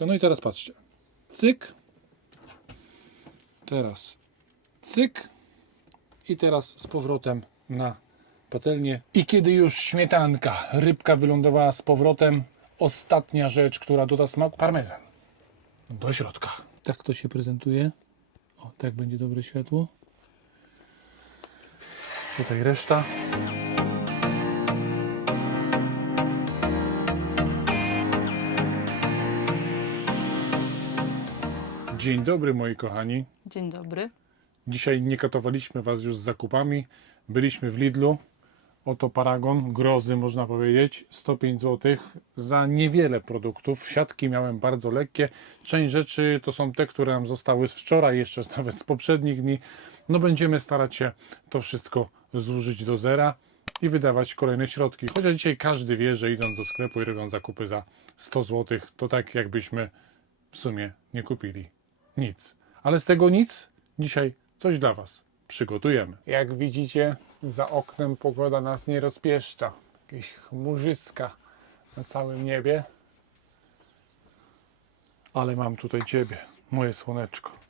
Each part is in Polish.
No i teraz patrzcie. Cyk. Teraz cyk. I teraz z powrotem na patelnię. I kiedy już śmietanka, rybka wylądowała z powrotem, ostatnia rzecz, która doda smaku, parmezan. Do środka. Tak to się prezentuje. O, tak będzie dobre światło. Tutaj reszta. Dzień dobry moi kochani. Dzień dobry. Dzisiaj nie katowaliśmy Was już z zakupami. Byliśmy w Lidlu. Oto paragon, grozy można powiedzieć. 105 zł za niewiele produktów. Siatki miałem bardzo lekkie. Część rzeczy to są te, które nam zostały z wczoraj, jeszcze nawet z poprzednich dni. No będziemy starać się to wszystko zużyć do zera i wydawać kolejne środki. Chociaż dzisiaj każdy wie, że idąc do sklepu i robiąc zakupy za 100 zł, to tak jakbyśmy w sumie nie kupili nic. Ale z tego nic dzisiaj coś dla Was przygotujemy. Jak widzicie, za oknem pogoda nas nie rozpieszcza. Jakieś chmurzyska na całym niebie. Ale mam tutaj Ciebie, moje słoneczko.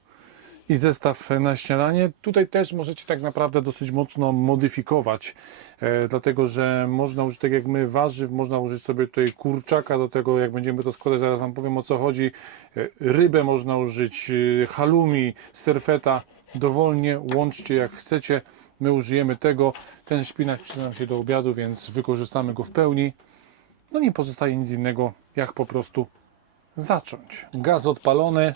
I zestaw na śniadanie. Tutaj też możecie tak naprawdę dosyć mocno modyfikować, e, dlatego że można użyć, tak jak my, warzyw, można użyć sobie tutaj kurczaka do tego, jak będziemy to składać, zaraz Wam powiem o co chodzi. E, rybę można użyć, e, halloumi, serfeta, dowolnie łączcie jak chcecie. My użyjemy tego. Ten szpinak przyda nam się do obiadu, więc wykorzystamy go w pełni. No nie pozostaje nic innego, jak po prostu zacząć. Gaz odpalony,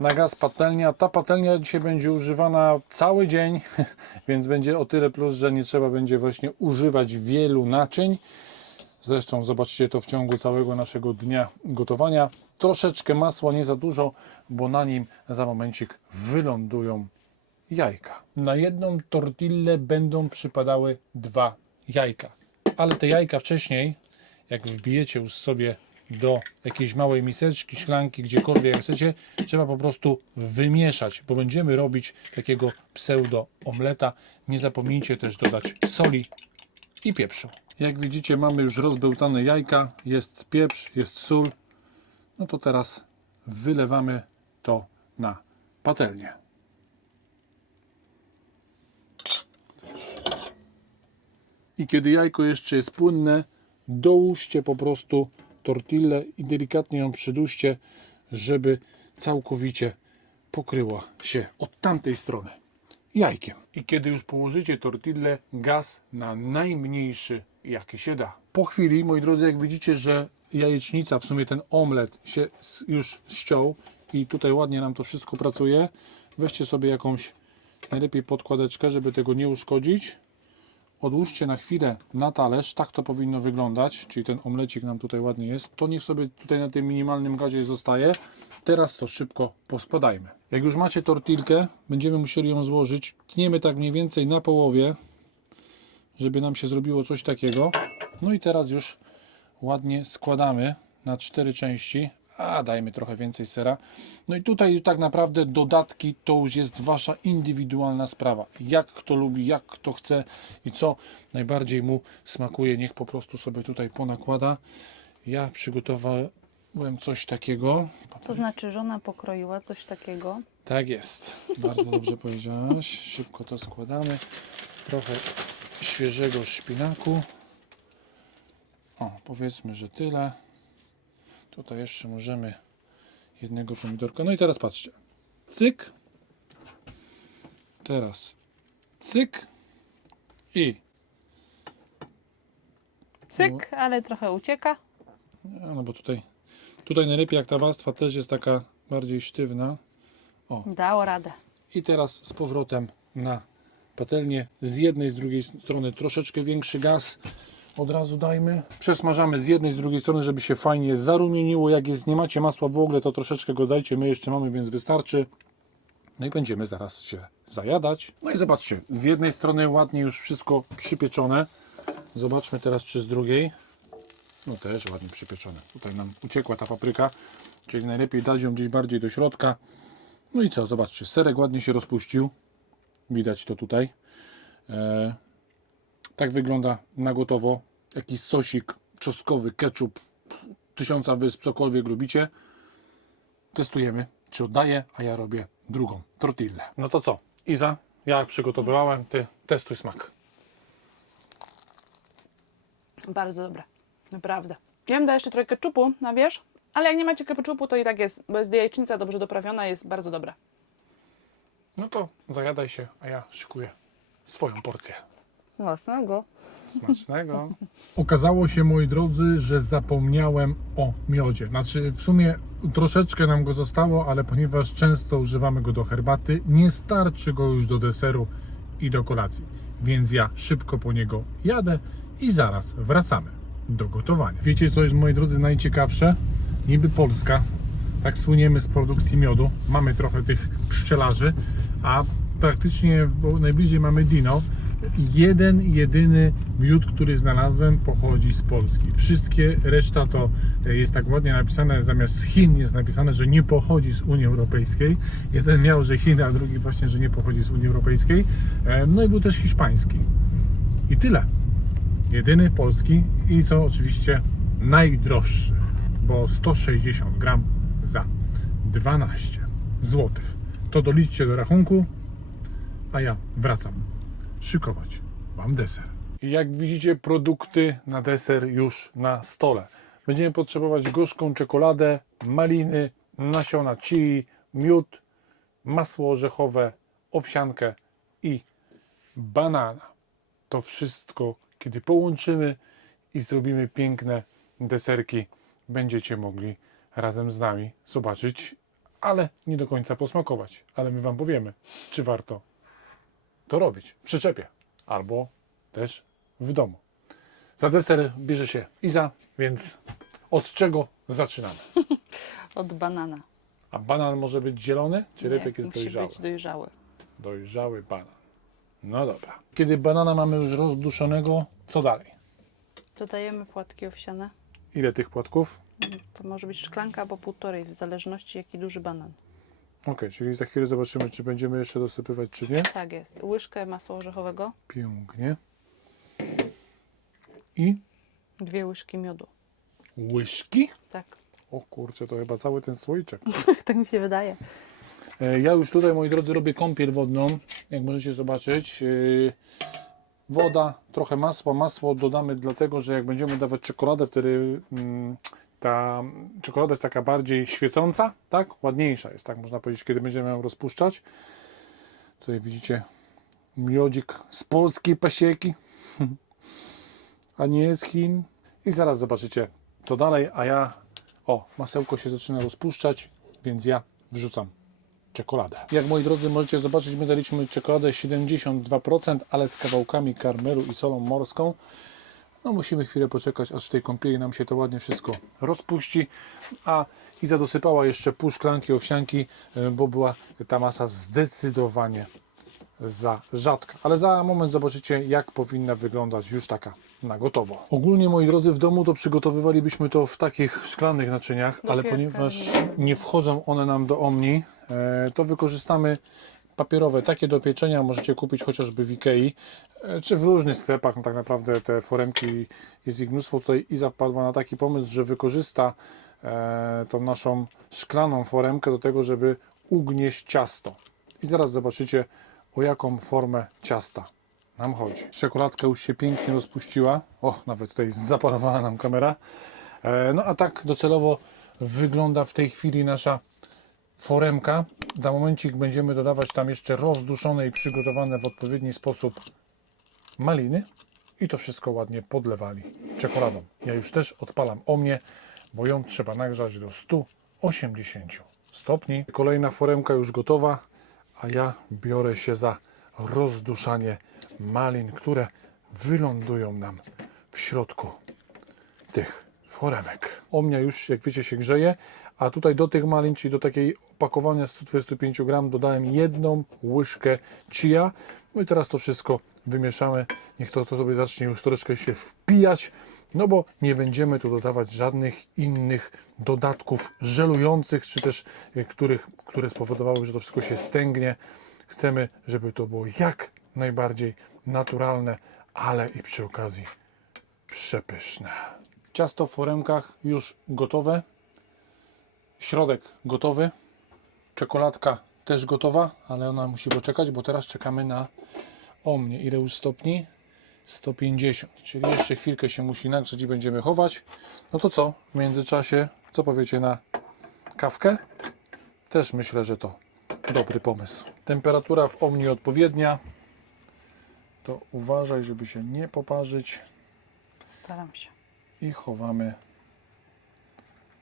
na gaz patelnia. Ta patelnia dzisiaj będzie używana cały dzień, więc będzie o tyle plus, że nie trzeba będzie właśnie używać wielu naczyń. Zresztą zobaczcie to w ciągu całego naszego dnia gotowania. Troszeczkę masła, nie za dużo, bo na nim za momencik wylądują jajka. Na jedną tortillę będą przypadały dwa jajka. Ale te jajka wcześniej, jak wbijecie już sobie do jakiejś małej miseczki, szklanki, gdziekolwiek jak chcecie, trzeba po prostu wymieszać, bo będziemy robić takiego pseudo omleta. Nie zapomnijcie też dodać soli i pieprzu. Jak widzicie mamy już rozbełtane jajka, jest pieprz, jest sól. No to teraz wylewamy to na patelnię. I kiedy jajko jeszcze jest płynne, dołóżcie po prostu tortillę i delikatnie ją przyduście, żeby całkowicie pokryła się od tamtej strony jajkiem. I kiedy już położycie tortillę, gaz na najmniejszy jaki się da. Po chwili, moi drodzy, jak widzicie, że jajecznica, w sumie ten omlet się już ściął i tutaj ładnie nam to wszystko pracuje, weźcie sobie jakąś najlepiej podkładeczkę, żeby tego nie uszkodzić odłóżcie na chwilę na talerz, tak to powinno wyglądać, czyli ten omlecik nam tutaj ładnie jest, to niech sobie tutaj na tym minimalnym gazie zostaje. Teraz to szybko poskładajmy. Jak już macie tortilkę, będziemy musieli ją złożyć, tniemy tak mniej więcej na połowie, żeby nam się zrobiło coś takiego. No i teraz już ładnie składamy na cztery części, a dajmy trochę więcej sera. No i tutaj tak naprawdę dodatki to już jest Wasza indywidualna sprawa. Jak kto lubi, jak kto chce i co najbardziej mu smakuje, niech po prostu sobie tutaj ponakłada. Ja przygotowałem coś takiego. To znaczy, żona pokroiła coś takiego. Tak jest. Bardzo dobrze powiedziałaś. Szybko to składamy. Trochę świeżego szpinaku. O, powiedzmy, że tyle. Tutaj jeszcze możemy jednego pomidorka. No i teraz patrzcie. Cyk. Teraz cyk. I Cyk, ale trochę ucieka. no bo tutaj, tutaj najlepiej jak ta warstwa też jest taka bardziej sztywna. Dało radę. I teraz z powrotem na patelnię. Z jednej, z drugiej strony troszeczkę większy gaz. Od razu dajmy. Przesmażamy z jednej, z drugiej strony, żeby się fajnie zarumieniło. Jak jest, nie macie masła w ogóle, to troszeczkę go dajcie. My jeszcze mamy, więc wystarczy. No i będziemy zaraz się zajadać. No i zobaczcie, z jednej strony ładnie już wszystko przypieczone. Zobaczmy teraz, czy z drugiej. No też ładnie przypieczone. Tutaj nam uciekła ta papryka, czyli najlepiej dać ją gdzieś bardziej do środka. No i co, zobaczcie, serek ładnie się rozpuścił. Widać to tutaj. E, tak wygląda na gotowo. Jakiś sosik czosnkowy, ketchup, tysiąca wysp, cokolwiek lubicie. testujemy, czy oddaję, a ja robię drugą tortillę. No to co? Iza, ja przygotowywałem, ty testuj smak. Bardzo dobre. Naprawdę. Ja bym dała jeszcze trochę keczupu na wierzch, ale jak nie macie keczupu, to i tak jest, bo jest jajecznica dobrze doprawiona, jest bardzo dobra. No to zajadaj się, a ja szykuję swoją porcję. Smacznego. Smacznego. Okazało się, moi drodzy, że zapomniałem o miodzie. Znaczy, w sumie troszeczkę nam go zostało, ale ponieważ często używamy go do herbaty, nie starczy go już do deseru i do kolacji. Więc ja szybko po niego jadę i zaraz wracamy do gotowania. Wiecie, co jest, moi drodzy, najciekawsze? Niby Polska, tak słyniemy z produkcji miodu. Mamy trochę tych pszczelarzy, a praktycznie bo najbliżej mamy Dino. Jeden, jedyny miód, który znalazłem, pochodzi z Polski. Wszystkie reszta to e, jest tak ładnie napisane, zamiast Chin jest napisane, że nie pochodzi z Unii Europejskiej. Jeden miał, że Chiny, a drugi właśnie, że nie pochodzi z Unii Europejskiej. E, No i był też hiszpański. I tyle. Jedyny polski i co oczywiście najdroższy, bo 160 gram za 12 zł. To doliczcie do rachunku, a ja wracam szykować Wam deser. Jak widzicie, produkty na deser już na stole. Będziemy potrzebować gorzką czekoladę, maliny, nasiona chili, miód, masło orzechowe, owsiankę i banana. To wszystko, kiedy połączymy i zrobimy piękne deserki, będziecie mogli razem z nami zobaczyć, ale nie do końca posmakować. Ale my Wam powiemy, czy warto to robić w przyczepie albo też w domu. Za deser bierze się Iza, więc od czego zaczynamy? Od banana. A banan może być zielony, czy lepiej Nie, jak jest musi dojrzały? być dojrzały. Dojrzały banan. No dobra. Kiedy banana mamy już rozduszonego, co dalej? Dodajemy płatki owsiane. Ile tych płatków? To może być szklanka albo półtorej, w zależności jaki duży banan. Ok, czyli za chwilę zobaczymy, czy będziemy jeszcze dosypywać, czy nie. Tak jest. Łyżkę masła orzechowego, Pięknie. I dwie łyżki miodu. łyżki. Tak. O kurczę, to chyba cały ten słoiczek. tak mi się wydaje. E, Ja już tutaj, moi drodzy, robię kąpiel wodną, jak możecie zobaczyć. E, Woda, trochę masła. Masło dodamy dlatego, że jak będziemy dawać czekoladę, wtedy mm, ta czekolada jest taka bardziej świecąca, tak? Ładniejsza jest, tak można powiedzieć, kiedy będziemy ją rozpuszczać. Tutaj widzicie miodzik z polskiej pasieki, a nie z Chin. I zaraz zobaczycie, co dalej, a ja... O, masełko się zaczyna rozpuszczać, więc ja wrzucam czekoladę. Jak moi drodzy możecie zobaczyć, my daliśmy czekoladę 72%, ale z kawałkami karmelu i solą morską. No musimy chwilę poczekać, aż w tej kąpieli nam się to ładnie wszystko rozpuści. A Iza dosypała jeszcze pół szklanki owsianki, y, bo była ta masa zdecydowanie za rzadka. Ale za moment zobaczycie, jak powinna wyglądać już taka na gotowo. Ogólnie, moi drodzy, w domu to przygotowywalibyśmy to w takich szklanych naczyniach, Do ale piekarni. ponieważ nie wchodzą one nam do Omni, e, to wykorzystamy papierowe, takie do pieczenia możecie kupić chociażby w Ikei, e, czy w różnych sklepach, no tak naprawdę te foremki jest ich mnóstwo. Tutaj Iza wpadła na taki pomysł, że wykorzysta e, tą naszą szklaną foremkę do tego, żeby ugnieść ciasto. I zaraz zobaczycie, o jaką formę ciasta nam chodzi. Czekoladka już się pięknie rozpuściła. O, nawet tutaj zaparowała nam kamera. E, No a tak docelowo wygląda w tej chwili nasza foremka. Za momencik będziemy dodawać tam jeszcze rozduszone i przygotowane w odpowiedni sposób maliny i to wszystko ładnie podlewali czekoladą. Ja już też odpalam o mnie, bo ją trzeba nagrzać do 180 stopni. Kolejna foremka już gotowa, a ja biorę się za rozduszanie malin, które wylądują nam w środku tych foremek. Omnia już, jak wiecie, się grzeje, a tutaj do tych malin, czyli do takiej opakowania 125 gram dodałem jedną łyżkę chia. No i teraz to wszystko wymieszamy. Niech to, to sobie zacznie już troszeczkę się wpijać, no bo nie będziemy tu dodawać żadnych innych dodatków żelujących, czy też e, których, które spowodowały, że to wszystko się stęgnie. Chcemy, żeby to było jak najbardziej naturalne, ale i przy okazji przepyszne. Ciasto w foremkach już gotowe. Środek gotowy. Czekoladka też gotowa, ale ona musi poczekać, bo teraz czekamy na o mnie. Ile już stopni? 150, czyli jeszcze chwilkę się musi nagrzeć i będziemy chować. No to co? W międzyczasie, co powiecie na kawkę? Też myślę, że to dobry pomysł. Temperatura w omni odpowiednia. To uważaj, żeby się nie poparzyć Staram się. i chowamy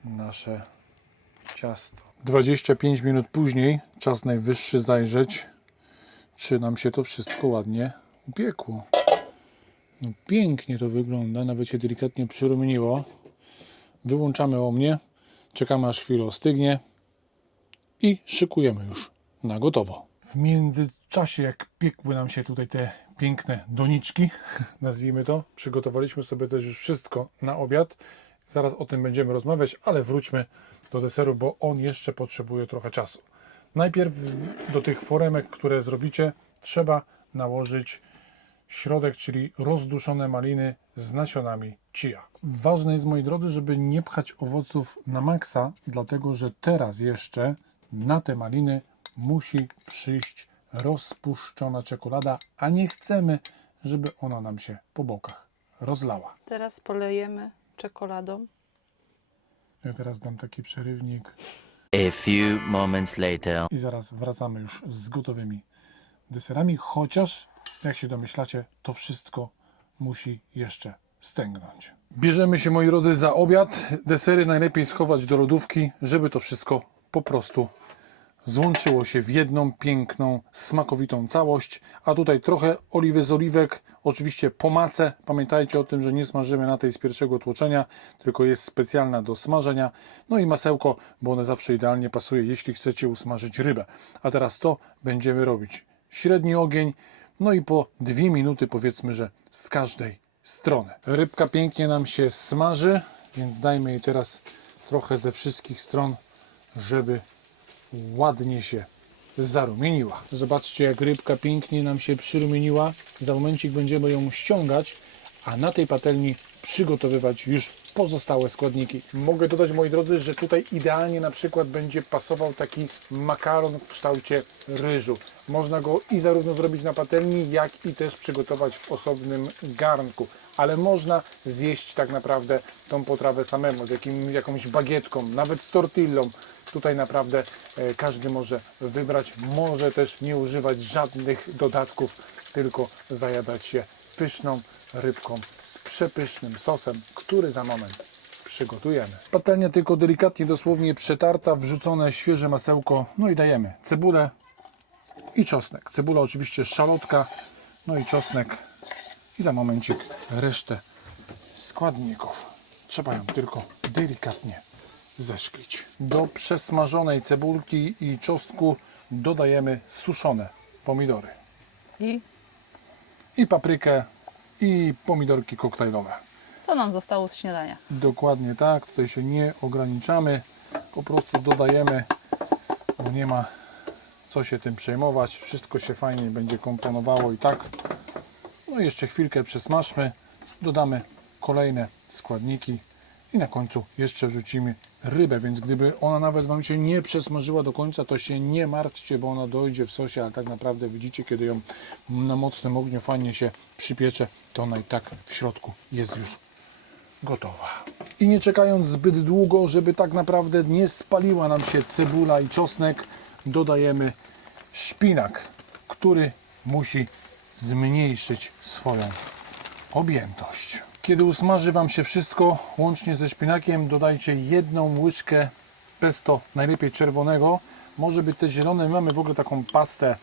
nasze ciasto. 25 minut później, czas najwyższy zajrzeć, czy nam się to wszystko ładnie upiekło. No pięknie to wygląda, nawet się delikatnie przyrumieniło. Wyłączamy o mnie, czekamy aż chwilę ostygnie i szykujemy już na gotowo. W międzyczasie, jak piekły nam się tutaj te piękne doniczki, nazwijmy to, przygotowaliśmy sobie też już wszystko na obiad. Zaraz o tym będziemy rozmawiać, ale wróćmy do deseru, bo on jeszcze potrzebuje trochę czasu. Najpierw do tych foremek, które zrobicie, trzeba nałożyć środek, czyli rozduszone maliny z nasionami chia. Ważne jest, moi drodzy, żeby nie pchać owoców na maksa, dlatego że teraz jeszcze na te maliny musi przyjść rozpuszczona czekolada, a nie chcemy, żeby ona nam się po bokach rozlała. Teraz polejemy czekoladą. Ja teraz dam taki przerywnik A few moments later. i zaraz wracamy już z gotowymi deserami, chociaż jak się domyślacie, to wszystko musi jeszcze stęgnąć. Bierzemy się, moi drodzy, za obiad. Desery najlepiej schować do lodówki, żeby to wszystko po prostu złączyło się w jedną piękną, smakowitą całość. A tutaj trochę oliwy z oliwek, oczywiście po mace. Pamiętajcie o tym, że nie smażymy na tej z pierwszego tłoczenia, tylko jest specjalna do smażenia. No i masełko, bo one zawsze idealnie pasuje, jeśli chcecie usmażyć rybę. A teraz to będziemy robić. Średni ogień, no i po dwie minuty powiedzmy, że z każdej strony. Rybka pięknie nam się smaży, więc dajmy jej teraz trochę ze wszystkich stron, żeby ładnie się zarumieniła. Zobaczcie, jak rybka pięknie nam się przyrumieniła. Za momencik będziemy ją ściągać, a na tej patelni przygotowywać już pozostałe składniki. Mogę dodać, moi drodzy, że tutaj idealnie na przykład będzie pasował taki makaron w kształcie ryżu. Można go i zarówno zrobić na patelni, jak i też przygotować w osobnym garnku. Ale można zjeść tak naprawdę tą potrawę samemu, z jakim, jakąś bagietką, nawet z tortillą. Tutaj naprawdę e, każdy może wybrać, może też nie używać żadnych dodatków, tylko zajadać się pyszną rybką z przepysznym sosem, który za moment przygotujemy. Patelnia tylko delikatnie, dosłownie przetarta, wrzucone świeże masełko, no i dajemy cebulę i czosnek. Cebula oczywiście szalotka, no i czosnek i za momencik resztę składników. Trzeba ją tylko delikatnie zeszklić. Do przesmażonej cebulki i czosnku dodajemy suszone pomidory I i paprykę i pomidorki koktajlowe. co nam zostało z śniadania? Dokładnie tak, tutaj się nie ograniczamy, po prostu dodajemy, bo nie ma co się tym przejmować, wszystko się fajnie będzie komponowało i tak. No i jeszcze chwilkę przesmażmy, dodamy kolejne składniki i na końcu jeszcze wrzucimy rybę, więc gdyby ona nawet Wam się nie przesmażyła do końca, to się nie martwcie, bo ona dojdzie w sosie, ale tak naprawdę widzicie, kiedy ją na mocnym ogniu fajnie się przypiecze, to ona i tak w środku jest już gotowa. I nie czekając zbyt długo, żeby tak naprawdę nie spaliła nam się cebula i czosnek, dodajemy szpinak, który musi zmniejszyć swoją objętość. Kiedy usmaży Wam się wszystko, łącznie ze szpinakiem, dodajcie jedną łyżkę pesto, najlepiej czerwonego. Może być też zielone. My mamy w ogóle taką pastę e,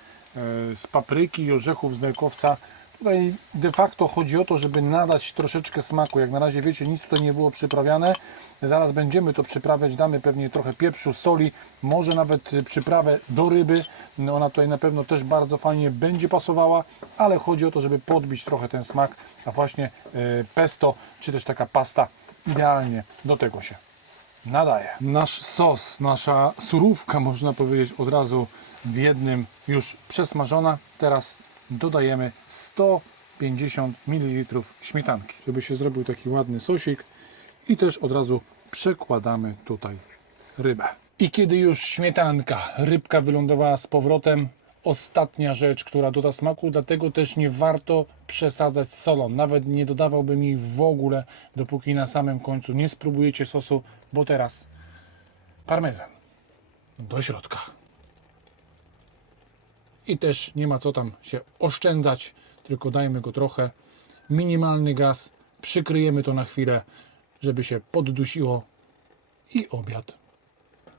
z papryki i orzechów z nerkowca. Tutaj de facto chodzi o to, żeby nadać troszeczkę smaku. Jak na razie wiecie, nic tutaj nie było przyprawiane. Zaraz będziemy to przyprawiać, damy pewnie trochę pieprzu, soli, może nawet przyprawę do ryby. No ona tutaj na pewno też bardzo fajnie będzie pasowała, ale chodzi o to, żeby podbić trochę ten smak, a właśnie y, pesto, czy też taka pasta idealnie do tego się nadaje. Nasz sos, nasza surówka, można powiedzieć od razu w jednym już przesmażona. Teraz dodajemy 150 ml śmietanki, żeby się zrobił taki ładny sosik i też od razu przekładamy tutaj rybę. I kiedy już śmietanka, rybka wylądowała z powrotem, ostatnia rzecz, która doda smaku, dlatego też nie warto przesadzać solą. Nawet nie dodawałbym jej w ogóle, dopóki na samym końcu nie spróbujecie sosu, bo teraz parmezan do środka. I też nie ma co tam się oszczędzać, tylko dajmy go trochę. Minimalny gaz, przykryjemy to na chwilę, żeby się poddusiło i obiad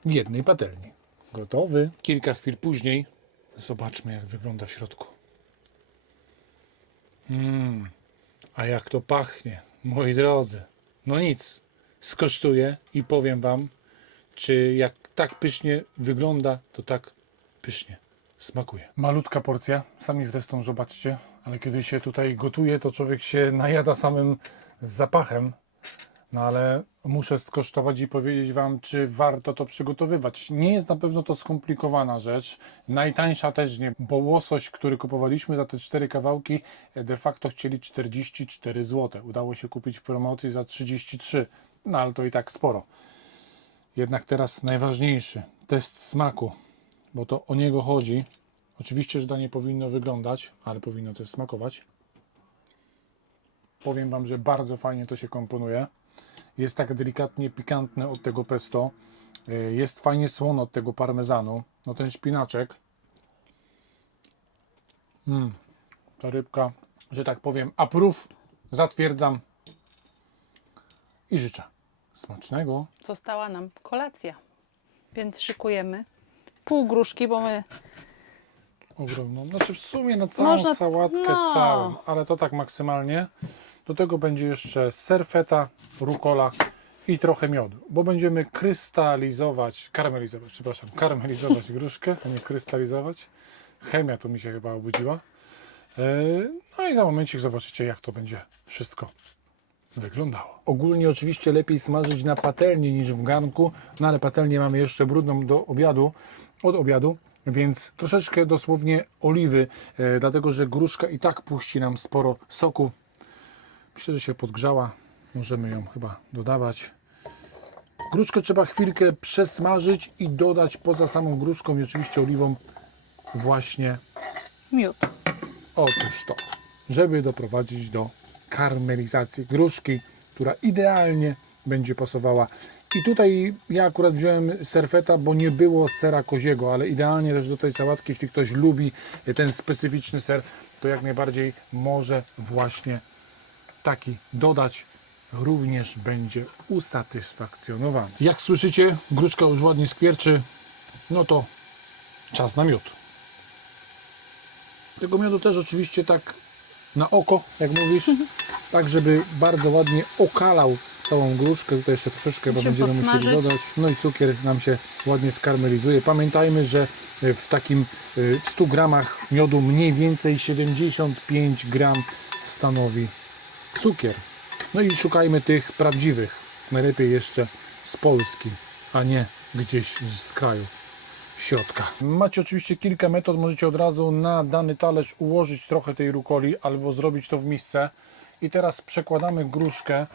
w jednej patelni. Gotowy. Kilka chwil później zobaczmy, jak wygląda w środku. Mmm, a jak to pachnie, moi drodzy. No nic, skosztuję i powiem Wam, czy jak tak pysznie wygląda, to tak pysznie smakuje. Malutka porcja, sami zresztą zobaczcie, ale kiedy się tutaj gotuje, to człowiek się najada samym zapachem. No ale muszę skosztować i powiedzieć Wam, czy warto to przygotowywać. Nie jest na pewno to skomplikowana rzecz. Najtańsza też nie, bo łosoś, który kupowaliśmy za te cztery kawałki, de facto chcieli 44 zł. Udało się kupić w promocji za 33, no ale to i tak sporo. Jednak teraz najważniejszy test smaku, bo to o niego chodzi. Oczywiście, że danie powinno wyglądać, ale powinno też smakować. Powiem Wam, że bardzo fajnie to się komponuje. Jest tak delikatnie pikantne od tego pesto. Y, Jest fajnie słono od tego parmezanu. No ten szpinaczek. Mm, ta rybka, że tak powiem, aprów. Zatwierdzam. I życzę smacznego. Została nam kolacja, więc szykujemy pół gruszki, bo my ogromną. Znaczy w sumie na całą Można- sałatkę no. całą, ale to tak maksymalnie. Do tego będzie jeszcze serfeta, rukola i trochę miodu, bo będziemy krystalizować, karmelizować, przepraszam, karmelizować gruszkę, a nie krystalizować. Chemia tu mi się chyba obudziła. Yy, No i za momencik zobaczycie, jak to będzie wszystko wyglądało. Ogólnie oczywiście lepiej smażyć na patelni niż w garnku, no ale patelnię mamy jeszcze brudną do obiadu, od obiadu, więc troszeczkę dosłownie oliwy, e, dlatego że gruszka i tak puści nam sporo soku. Myślę, że się podgrzała, możemy ją chyba dodawać. Gruszkę trzeba chwilkę przesmażyć i dodać poza samą gruszką i oczywiście oliwą właśnie miód. Otóż to, żeby doprowadzić do karmelizacji gruszki, która idealnie będzie pasowała. I tutaj ja akurat wziąłem serfeta, bo nie było sera koziego, ale idealnie też do tej sałatki, jeśli ktoś lubi ten specyficzny ser, to jak najbardziej może właśnie taki dodać. Również będzie usatysfakcjonowany. Jak słyszycie, gruszka już ładnie skwierczy, no to czas na miód. Tego miodu też oczywiście tak na oko, jak mówisz, tak żeby bardzo ładnie okalał całą gruszkę. Tutaj jeszcze troszeczkę Musimy będziemy musieli dodać. No i cukier nam się ładnie skarmelizuje. Pamiętajmy, że w takim y, 100 gramach miodu mniej więcej 75 gram stanowi cukier. No i szukajmy tych prawdziwych. Najlepiej jeszcze z Polski, a nie gdzieś z kraju środka. Macie oczywiście kilka metod. Możecie od razu na dany talerz ułożyć trochę tej rukoli albo zrobić to w misce. I teraz przekładamy gruszkę e,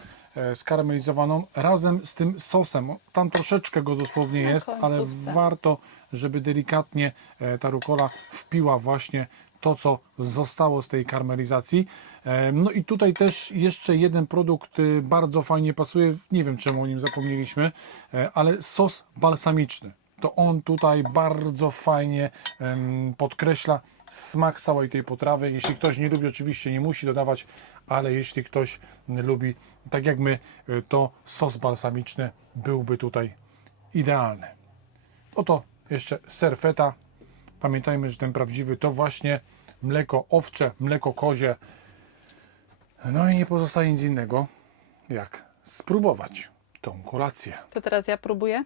skarmelizowaną razem z tym sosem. Tam troszeczkę go dosłownie Na jest, ale końcówce. warto, żeby delikatnie e, ta rukola wpiła właśnie to, co zostało z tej karmelizacji. E, No i tutaj też jeszcze jeden produkt bardzo fajnie pasuje. Nie wiem, czemu o nim zapomnieliśmy, e, ale sos balsamiczny. To on tutaj bardzo fajnie podkreśla smak całej tej potrawy. Jeśli ktoś nie lubi, oczywiście nie musi dodawać, ale jeśli ktoś lubi, tak jak my, y, to sos balsamiczny byłby tutaj idealny. Oto jeszcze serfeta. Pamiętajmy, że ten prawdziwy to właśnie mleko owcze, mleko kozie. No i nie pozostaje nic innego, jak spróbować tą kolację. To teraz ja próbuję.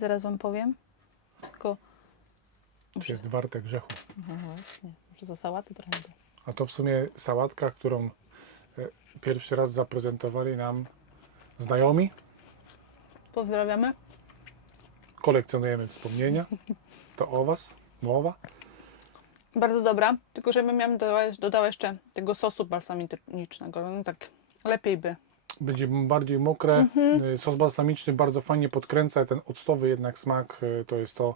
Zaraz Wam powiem. Tylko Czy jest warte grzechu? no właśnie, może za sałaty trochę. A to w sumie sałatka, którą e, pierwszy raz zaprezentowali nam znajomi. Pozdrawiamy. Kolekcjonujemy wspomnienia. To o Was mowa. Bardzo dobra, tylko żebym ja dodała, dodała jeszcze tego sosu balsamicznego. No tak lepiej by będzie bardziej mokre. Mhm. Sos balsamiczny bardzo fajnie podkręca ten octowy jednak smak. y, To jest to,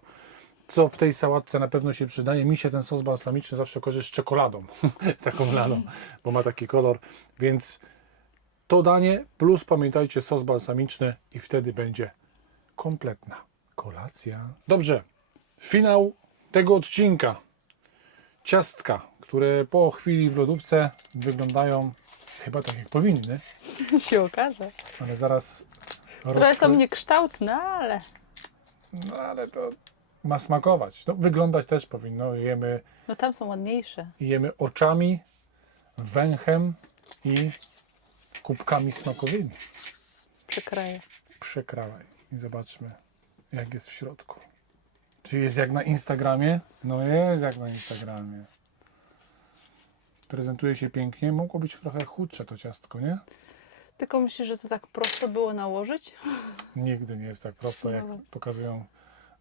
co w tej sałatce na pewno się przydaje. Mi się ten sos balsamiczny zawsze kojarzy z czekoladą, taką laną, bo ma taki kolor. Więc to danie plus pamiętajcie sos balsamiczny i wtedy będzie kompletna kolacja. Dobrze, finał tego odcinka. Ciastka, które po chwili w lodówce wyglądają chyba tak jak powinny, się okaże. ale zaraz Trochę są rozkry- niekształtne, ale No ale to ma smakować. No, wyglądać też powinno. Jemy, no tam są ładniejsze. jemy oczami, węchem i kubkami smakowymi. Przykleję. Przekrawaj i zobaczmy, jak jest w środku. Czy jest jak na Instagramie? No jest jak na Instagramie. Prezentuje się pięknie. Mogło być trochę chudsze to ciastko, nie? Tylko myślisz, że to tak prosto było nałożyć? Nigdy nie jest tak prosto, jak pokazują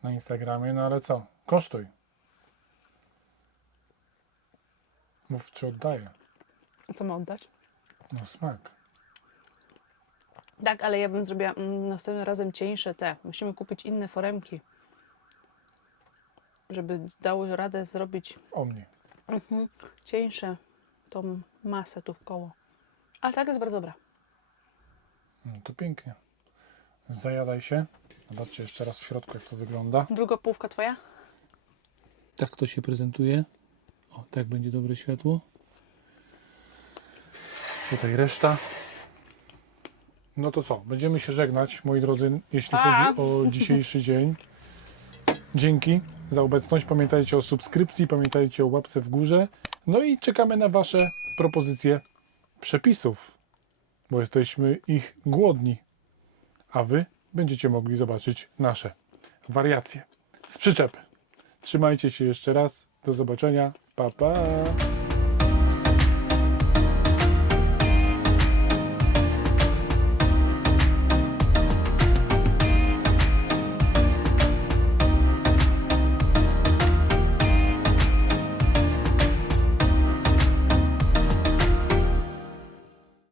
na Instagramie. No ale co? Kosztuj. Mów, czy oddaję. A Co ma oddać? No smak. Tak, ale ja bym zrobiła mm, następnym razem cieńsze te. Musimy kupić inne foremki. Żeby dało radę zrobić O mnie. mhm, cieńsze tą masę tu w koło. Ale tak jest bardzo dobra. No to pięknie. Zajadaj się. Zobaczcie jeszcze raz w środku, jak to wygląda. Druga połówka twoja? Tak to się prezentuje. O, tak będzie dobre światło. Tutaj reszta. No to co? Będziemy się żegnać, moi drodzy, jeśli A! chodzi o dzisiejszy dzień. Dzięki za obecność. Pamiętajcie o subskrypcji, pamiętajcie o łapce w górze. No i czekamy na Wasze propozycje przepisów, bo jesteśmy ich głodni. A Wy będziecie mogli zobaczyć nasze wariacje z przyczepy. Trzymajcie się jeszcze raz. Do zobaczenia. Pa, pa.